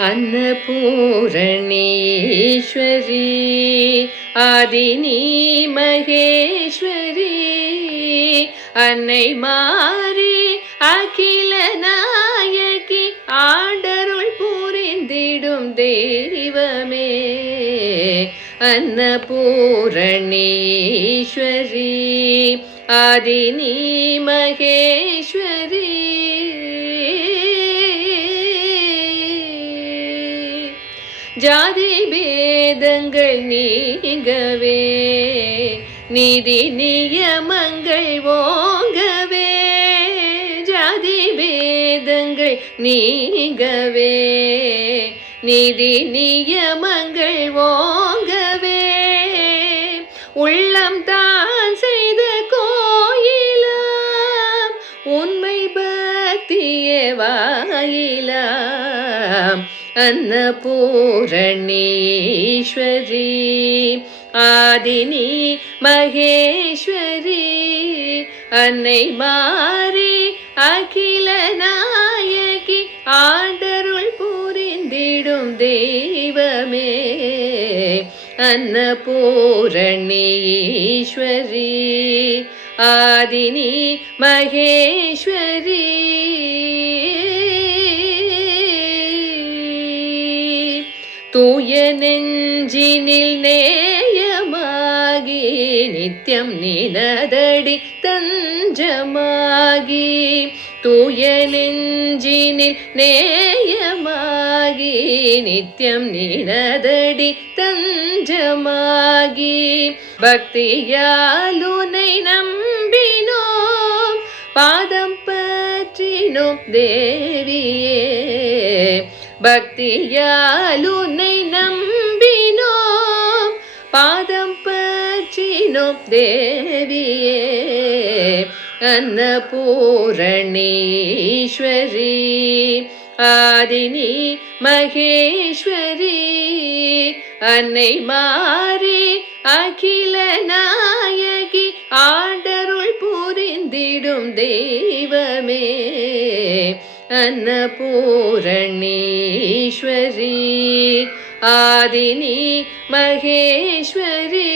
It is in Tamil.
अन्नपूरणीश्वरी आदिनी महेश्वरी अन्नै मारी अखिल नायकी आडरुள் புரிந்திடும் தெய்வமே अन्नपूरणीश्वरी आदिनी महेश्वरी ஜாதி பேதங்கள் நீங்கவே நீதி நியமங்கள் ஓங்கவே ஜாதி பேதங்கள் நீங்கவே நீதி நியமங்கள் ஓங்கவே உள்ளம் தான் செய்த கோயிலாம் உண்மை பக்தியே வாயிலாம் अन्नपूरणीश्वरी आदिनी महेश्वरी अन्नै मारी अखिल नायकी आडरुள் புரிந்திடும் தெய்வமே अन्नपूरणीश्वरी आदिनी महेश्वरी தூய நெஞ்சினில் நேயமாகி நித்யம் நினதடி தஞ்சமாகி தூய நெஞ்சினில் நேயமாகி நித்யம் நினதடி தஞ்சமாகி பக்தியால் உன்னை நம்பினோம் பாதம் பற்றினோம் தேவியே பக்தியால் உன்னை நம்பினோம் பாதம் பற்றினோம் தேவியே अन्नपूरणीश्वरी आदिनी महेश्वरी अन्नै मारी अखिल नायकी आडरुள் புரிந்திடும் தெய்வமே अन्नपूरणीश्वरी आदिनी महेश्वरी।